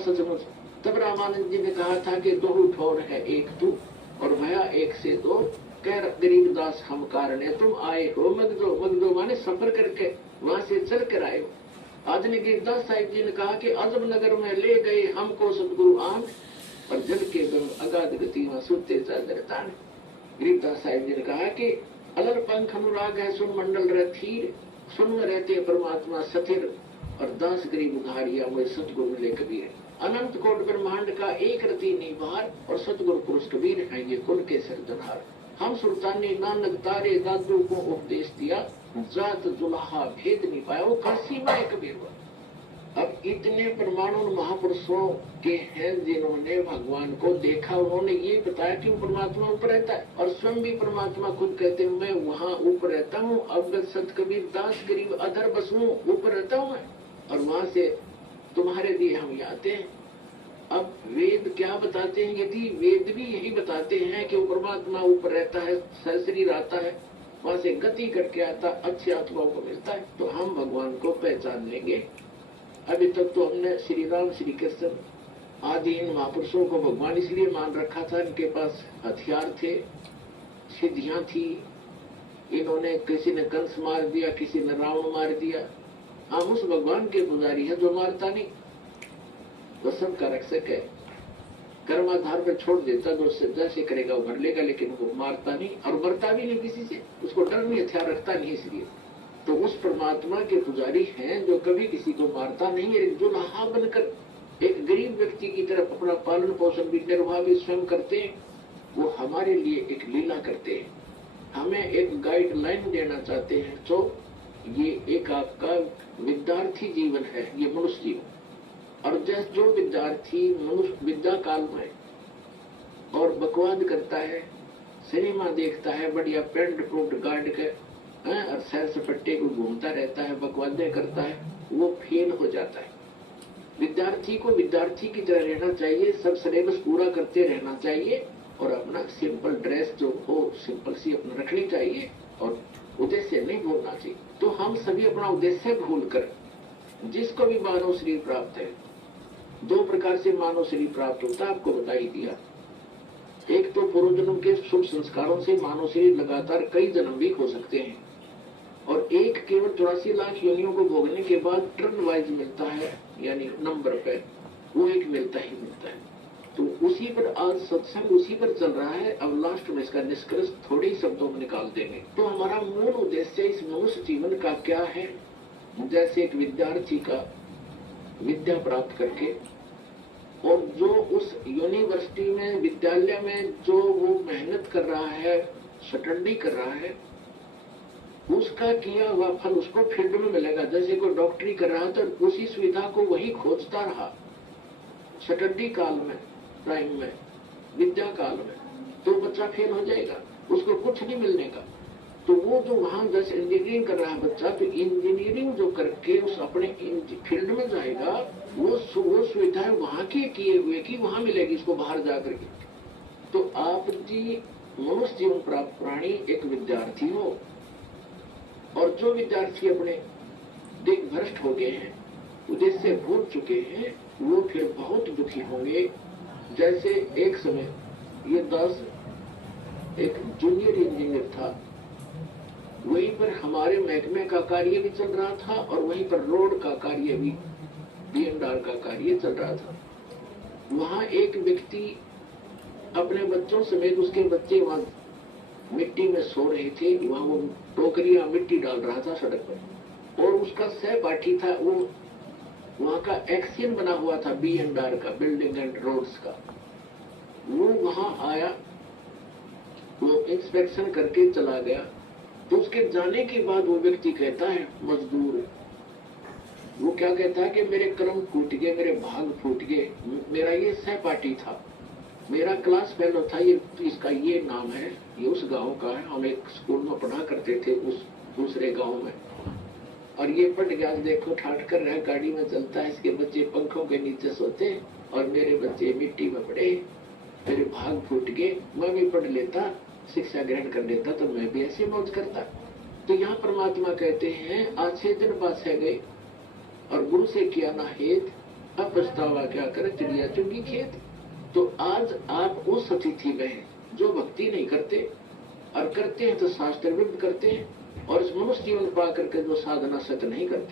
सचमुच। तब रामानंद जी ने कहा था कि दो ठोर है एक तू, और भया एक से दो, कह गरीब दास हम कारण है, तुम आए हो मगदो, मगदो माने सफर करके वहां से चल कर आए हो। आज ने गिरदास साहिब जी ने कहा कि अजब नगर में ले गए हमको सतगुरु आन, और जल के गम अगाध गति में सुते चादर तान। गरीबदास साहिब जी ने कहा कि अलर पंख अनुराग है सुन मंडल रथीर, सुन में रहते परमात्मा सथिर, और दास गरीब उधारिया मुझे सतगुरु मिले कबीर। अनंत कोट ब्रह्मांड का एक रति निवार, और सतगुरु पुरुष कबीर है ये कुल के सिरजनहार। हम सुल्तानी नानक तारे दादू को उपदेश दिया, जात जुलाहा भेद नहीं पाया, वो काशी में कबीर हुआ। अब इतने परमाणु महापुरुषों के हैं जिन्होंने भगवान को देखा, उन्होंने ये बताया कि वो परमात्मा ऊपर रहता है, और स्वयं भी परमात्मा खुद कहते हैं मैं वहाँ ऊपर रहता हूँ। अब सत कबीर दास गरीब अधर बसूं, ऊपर रहता हूँ मैं, और वहां से तुम्हारे लिए हम आते हैं। अब वेद क्या बताते हैं? यदि वेद भी यही बताते हैं कि वो परमात्मा ऊपर रहता है, शरीर आता है, वहां से गति करके आता, अच्छी आत्माओं को मिलता है, तो हम भगवान को पहचान लेंगे। अभी तक तो हमने श्री राम, श्री कृष्ण आदि इन महापुरुषों को भगवान इसलिए मान रखा था, इनके पास हथियार थे, सिद्धियां थी, इन्होंने किसी ने कंस मार दिया, किसी ने रावण मार दिया। हम उस भगवान के पुजारी है जो मारता नहीं, वो सबका रक्षक है, कर्माधार पर छोड़ देता, जो जैसे करेगा वो कर लेगा, लेकिन वो मारता नहीं और मरता भी नहीं किसी से, उसको डर नहीं, हथियार रखता नहीं। इसलिए तो उस परमात्मा के पुजारी हैं जो कभी किसी को मारता नहीं है, जो लहा बनकर एक गरीब व्यक्ति की तरफ अपना पालन पोषण भी निर्वाह भी स्वयं करते हैं। वो हमारे लिए एक लीला करते हैं, हमें एक गाइडलाइन देना चाहते हैं। तो ये एक आपका विद्यार्थी जीवन है, ये मनुष्य जीवन। और जैसे जो विद्यार्थी मनुष्य विद्या काल में और बकवाद करता है, सिनेमा देखता है, बढ़िया पेंट फ्रूट गार्ड के और सैर सपट्टे को घूमता रहता है, बकवादें करता है, वो फेल हो जाता है। विद्यार्थी को विद्यार्थी की तरह रहना चाहिए, सब सिलेबस पूरा करते रहना चाहिए, और अपना सिंपल ड्रेस जो हो सिंपल सी अपना रखनी चाहिए, और उद्देश्य नहीं भूलना चाहिए। तो हम सभी अपना उद्देश्य भूलकर, जिसको भी मानव शरीर प्राप्त है, दो प्रकार से मानव शरीर प्राप्त होता है, आपको बता ही दिया। एक तो पूर्व जन्म के शुभ संस्कारों से मानव शरीर लगातार कई जन्म भी हो सकते हैं, और एक केवल 84 लाख योनियों को भोगने के बाद टर्न वाइज मिलता है, यानी नंबर पे वो एक मिलता ही मिलता है। तो उसी पर आज सत्संग उसी पर चल रहा है। अब लास्ट में इसका निष्कर्ष थोड़े ही शब्दों में निकाल देंगे। तो हमारा मूल उद्देश्य इस मनुष्य जीवन का क्या है? जैसे एक विद्यार्थी का विद्या प्राप्त करके, और जो उस यूनिवर्सिटी में विद्यालय में जो वो मेहनत कर रहा है, स्टडी कर रहा है, उसका किया हुआ फल उसको फील्ड में मिलेगा। जैसे कोई डॉक्टरी कर रहा था, उसी सुविधा को वही खोजता रहा स्टडी काल में, टाइम में, विद्या काल में, तो बच्चा फेल हो जाएगा, उसको कुछ नहीं मिलने का। तो वो जो वहां जैसे इंजीनियरिंग कर रहा है बच्चा, तो इंजीनियरिंग जो करके उस अपने फील्ड में जाएगा, वो सुविधाएं वहां के किए हुए की वहां मिलेगी उसको बाहर जाकर के। तो आप जी मनुष्य जीवन प्राप्त प्राणी एक विद्यार्थी हो, और जो विद्यार्थी अपने दिग्भ्रष्ट हो गए हैं, उद्देश्य भूल चुके हैं, वो फिर बहुत दुखी होंगे। जैसे एक समय ये दास एक जूनियर इंजीनियर था, वहीं पर हमारे महकमे का कार्य भी चल रहा था, और वहीं पर रोड का कार्य भी, बीएनआर का कार्य चल रहा था। वहां एक व्यक्ति अपने बच्चों समेत, उसके बच्चे वहां मिट्टी में सो रहे थे, वहां वो टोकरियां मिट्टी डाल रहा था सड़क पर, और उसका सहपाठी था, वो वहां का एक्शन बना हुआ था बीएनआर का, बिल्डिंग एंड रोड्स का। वो वहां आया, वो इंस्पेक्शन करके चला गया। तो उसके जाने के बाद वो व्यक्ति कहता है, मजदूर, वो क्या कहता है कि मेरे कर्म फूट गए, मेरे भाग फूट गए। मेरा ये सहपाठी था, मेरा क्लास फेलो था, ये इसका ये नाम है, ये उस गांव का है, हम एक स्कूल में पढ़ा करते थे उस दूसरे गांव में, और ये पढ़ गया, देखो ठाट कर रहा है, गाड़ी में चलता है, इसके बच्चे पंखों के नीचे सोते हैं, और मेरे बच्चे मिट्टी में पड़े, मेरे भाग फूट गए। मैं भी पढ़ लेता, शिक्षा ग्रहण कर लेता, तो मैं भी ऐसे मौज करता। तो यहाँ परमात्मा कहते हैं, अच्छे दिन पास है गए, और गुरु से किया ना हेत, अब पछतावा क्या करे, चिड़िया चुंगी खेत। तो आज आप उस अतिथि में हैं जो भक्ति नहीं करते, और करते हैं तो शास्त्र विरुद्ध करते हैं, और इस मनुष्य जीवन पा करके जो साधना सत नहीं करते।